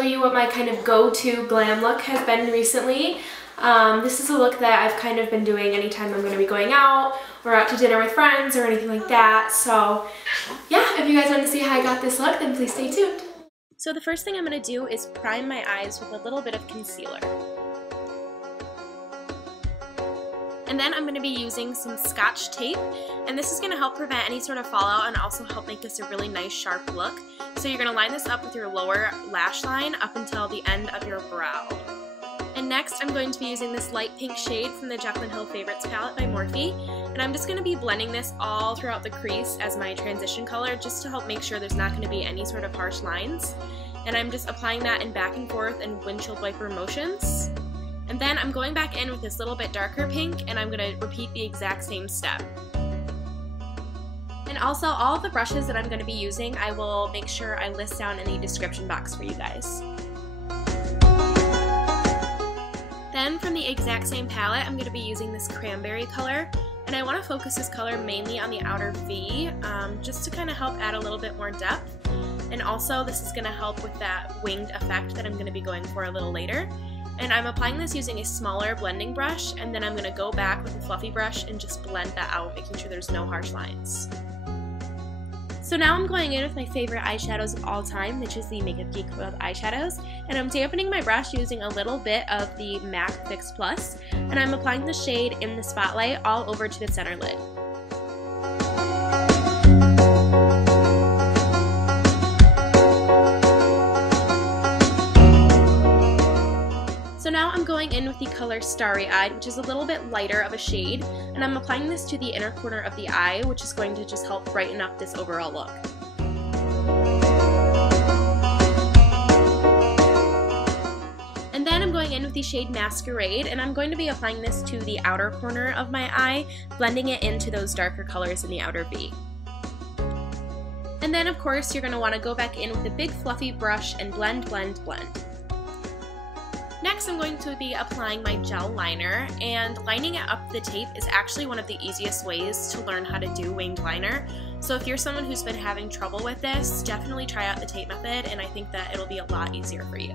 show you what my kind of go-to glam look has been recently. This is a look that I've kind of been doing anytime I'm going to be going out or out to dinner with friends or anything like that. So yeah, if you guys want to see how I got this look, then please stay tuned. So the first thing I'm going to do is prime my eyes with a little bit of concealer. And then I'm going to be using some Scotch tape, and this is going to help prevent any sort of fallout and also help make this a really nice sharp look. So you're going to line this up with your lower lash line up until the end of your brow. And next I'm going to be using this light pink shade from the Jaclyn Hill Favorites palette by Morphe, and I'm just going to be blending this all throughout the crease as my transition color just to help make sure there's not going to be any sort of harsh lines. And I'm just applying that in back and forth and windshield wiper motions. And then I'm going back in with this little bit darker pink, and I'm going to repeat the exact same step. And also, all of the brushes that I'm going to be using, I will make sure I list down in the description box for you guys. Then from the exact same palette, I'm going to be using this cranberry color, and I want to focus this color mainly on the outer V, just to kind of help add a little bit more depth. And also, this is going to help with that winged effect that I'm going to be going for a little later. And I'm applying this using a smaller blending brush, and then I'm going to go back with a fluffy brush and just blend that out, making sure there's no harsh lines. So now I'm going in with my favorite eyeshadows of all time, which is the Makeup Geek eyeshadows, and I'm dampening my brush using a little bit of the MAC Fix Plus, and I'm applying the shade in the spotlight all over to the center lid. So now I'm going in with the color Starry Eyed, which is a little bit lighter of a shade, and I'm applying this to the inner corner of the eye, which is going to just help brighten up this overall look. And then I'm going in with the shade Masquerade, and I'm going to be applying this to the outer corner of my eye, blending it into those darker colors in the outer V. And then of course you're going to want to go back in with a big fluffy brush and blend, blend, blend. Next I'm going to be applying my gel liner, and lining it up the tape is actually one of the easiest ways to learn how to do winged liner. So if you're someone who's been having trouble with this, definitely try out the tape method, and I think that it'll be a lot easier for you.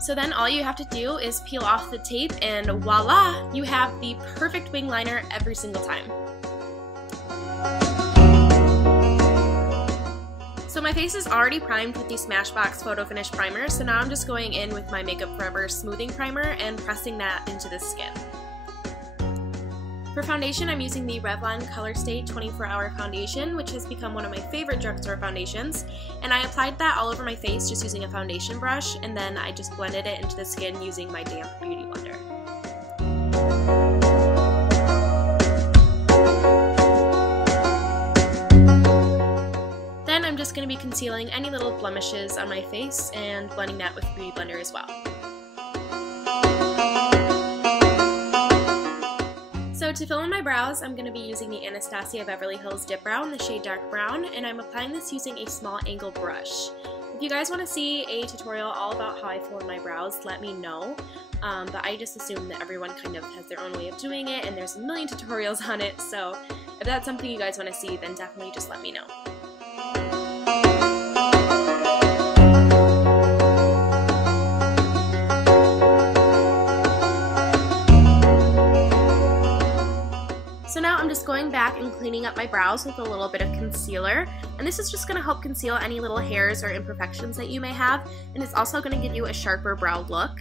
So then all you have to do is peel off the tape, and voila, you have the perfect wing liner every single time. So my face is already primed with the Smashbox Photo Finish Primer, so now I'm just going in with my Makeup Forever Smoothing Primer and pressing that into the skin. For foundation, I'm using the Revlon Colorstay 24-Hour Foundation, which has become one of my favorite drugstore foundations, and I applied that all over my face just using a foundation brush, and then I just blended it into the skin using my damp beauty blender. Then I'm just going to be concealing any little blemishes on my face and blending that with Beauty Blender as well. So to fill in my brows, I'm going to be using the Anastasia Beverly Hills Dipbrow in the shade Dark Brown, and I'm applying this using a small angle brush. If you guys want to see a tutorial all about how I fill in my brows, let me know. But I just assume that everyone kind of has their own way of doing it, and there's a million tutorials on it, so if that's something you guys want to see, then definitely just let me know. So now I'm just going back and cleaning up my brows with a little bit of concealer, and this is just going to help conceal any little hairs or imperfections that you may have, and it's also going to give you a sharper brow look.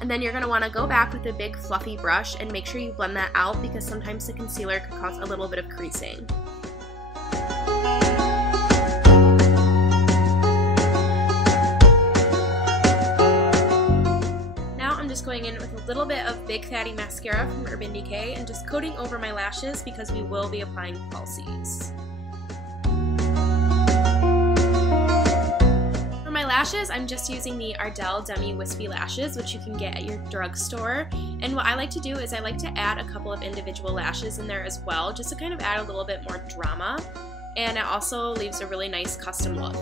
And then you're going to want to go back with a big fluffy brush and make sure you blend that out, because sometimes the concealer could cause a little bit of creasing. Going in with a little bit of Big Fatty Mascara from Urban Decay and just coating over my lashes because we will be applying falsies. For my lashes, I'm just using the Ardell Demi-Wispie lashes, which you can get at your drugstore. And what I like to do is I like to add a couple of individual lashes in there as well, just to kind of add a little bit more drama. And it also leaves a really nice custom look.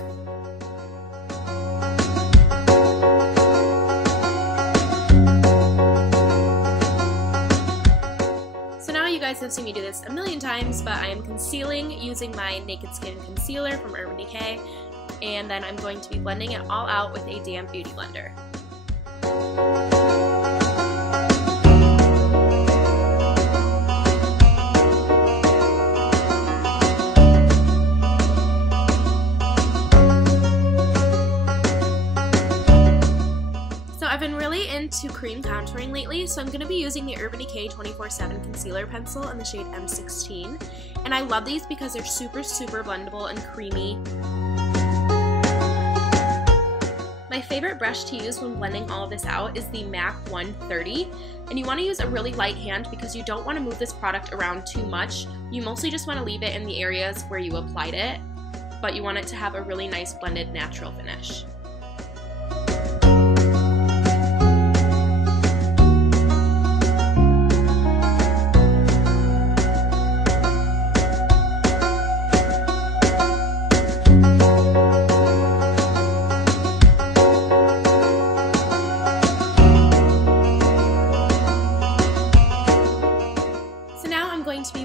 have seen me do this a million times, but I am concealing using my Naked Skin Concealer from Urban Decay, and then I'm going to be blending it all out with a damp beauty blender. I've been really into cream contouring lately, so I'm going to be using the Urban Decay 24/7 Concealer Pencil in the shade M16. And I love these because they're super blendable and creamy. My favorite brush to use when blending all of this out is the MAC 130. And you want to use a really light hand because you don't want to move this product around too much. You mostly just want to leave it in the areas where you applied it, but you want it to have a really nice blended natural finish.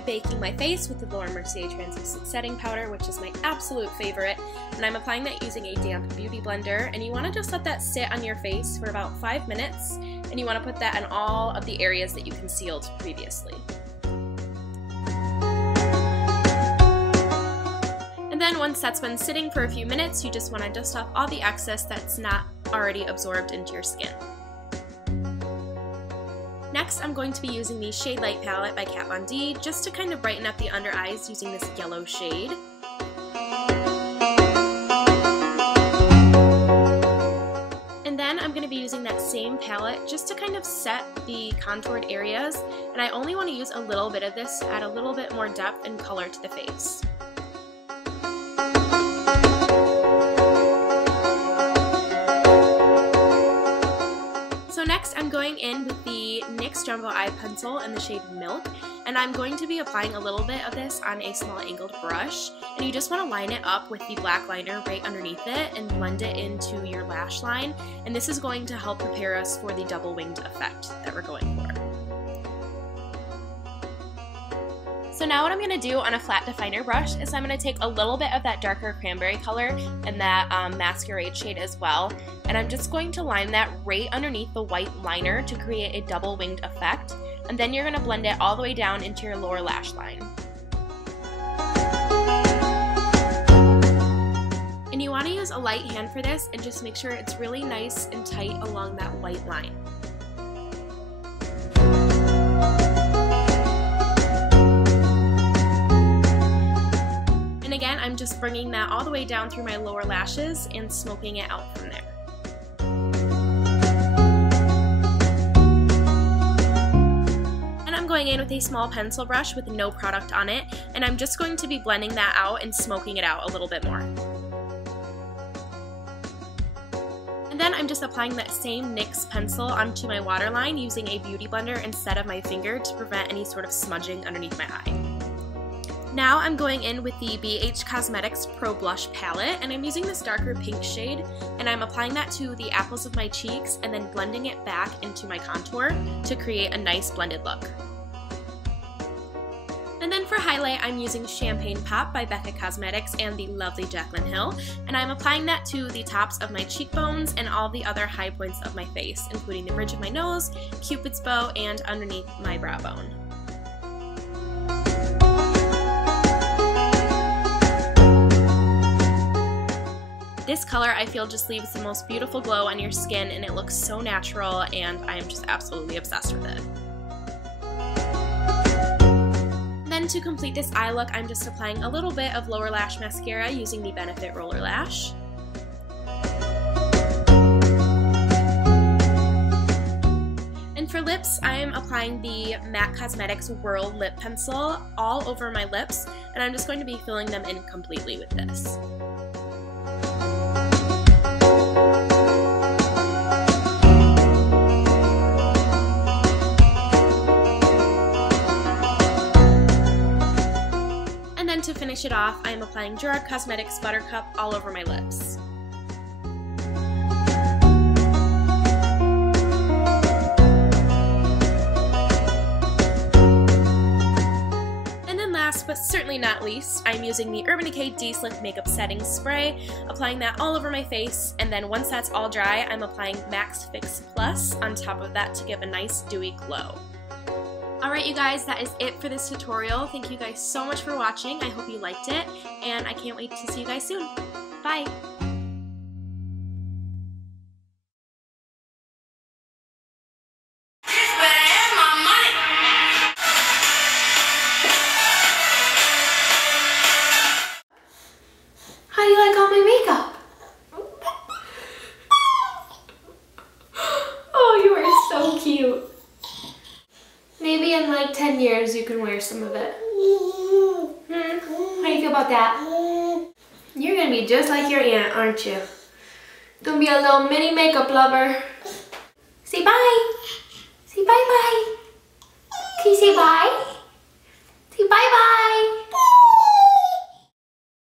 Baking my face with the Laura Mercier Translucent Setting Powder, which is my absolute favorite, and I'm applying that using a damp beauty blender. And you want to just let that sit on your face for about 5 minutes, and you want to put that in all of the areas that you concealed previously. And then once that's been sitting for a few minutes, you just want to dust off all the excess that's not already absorbed into your skin. Next, I'm going to be using the Shade Light palette by Kat Von D just to kind of brighten up the under eyes using this yellow shade. And then I'm going to be using that same palette just to kind of set the contoured areas, and I only want to use a little bit of this to add a little bit more depth and color to the face. So next I'm going in with the NYX Jumbo Eye Pencil in the shade Milk, and I'm going to be applying a little bit of this on a small angled brush, and you just want to line it up with the black liner right underneath it and blend it into your lash line, and this is going to help prepare us for the double winged effect that we're going for. So now what I'm going to do on a flat definer brush is I'm going to take a little bit of that darker cranberry color and that Masquerade shade as well, and I'm just going to line that right underneath the white liner to create a double winged effect, and then you're going to blend it all the way down into your lower lash line. And you want to use a light hand for this and just make sure it's really nice and tight along that white line. And again, I'm just bringing that all the way down through my lower lashes and smoking it out from there. And I'm going in with a small pencil brush with no product on it, and I'm just going to be blending that out and smoking it out a little bit more. And then I'm just applying that same NYX pencil onto my waterline using a beauty blender instead of my finger to prevent any sort of smudging underneath my eye. Now I'm going in with the BH Cosmetics Pro Blush Palette, and I'm using this darker pink shade, and I'm applying that to the apples of my cheeks and then blending it back into my contour to create a nice blended look. And then for highlight, I'm using Champagne Pop by Becca Cosmetics and the lovely Jaclyn Hill, and I'm applying that to the tops of my cheekbones and all the other high points of my face, including the bridge of my nose, Cupid's bow, and underneath my brow bone. This color I feel just leaves the most beautiful glow on your skin, and it looks so natural, and I am just absolutely obsessed with it. Then to complete this eye look, I'm just applying a little bit of lower lash mascara using the Benefit Roller Lash. And for lips, I am applying the MAC Cosmetics Whirl Lip Pencil all over my lips, and I'm just going to be filling them in completely with this. To finish it off, I am applying Gerard Cosmetics Buttercup all over my lips. certainly not least, I'm using the Urban Decay De-Slip Makeup Setting Spray, applying that all over my face, and then once that's all dry, I'm applying Max Fix Plus on top of that to give a nice dewy glow. Alright you guys, that is it for this tutorial. Thank you guys so much for watching. I hope you liked it, and I can't wait to see you guys soon. Bye! How do you like all my makeup? Oh, you are so cute. Maybe in like 10 years you can wear some of it. How do you feel about that? You're gonna be just like your aunt, aren't you? Gonna be a little mini makeup lover. Say bye. Say bye-bye. Can you say bye? Say bye-bye.